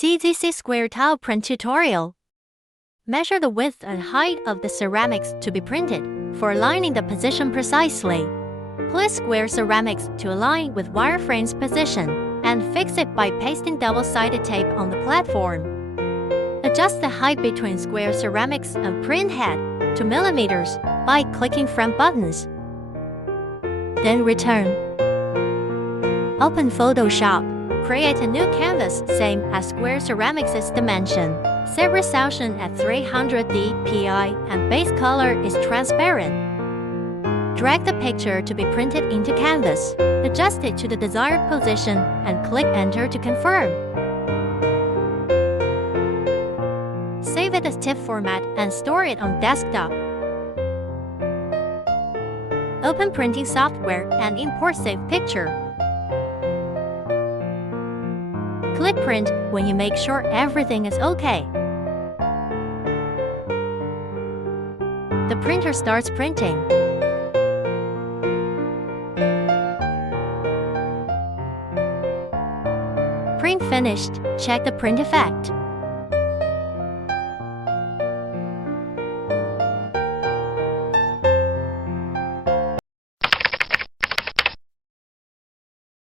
ZZ2C square tile print tutorial. Measure the width and height of the ceramics to be printed for aligning the position precisely. Place square ceramics to align with wireframe's position and fix it by pasting double-sided tape on the platform. Adjust the height between square ceramics and print head to millimeters by clicking front buttons. Then return. Open Photoshop. Create a new canvas same as square ceramics' dimension. Set resolution at 300 dpi and base color is transparent. Drag the picture to be printed into canvas. Adjust it to the desired position and click Enter to confirm. Save it as TIFF format and store it on desktop. Open printing software and import saved picture. Click Print when you make sure everything is OK. The printer starts printing. Print finished. Check the print effect.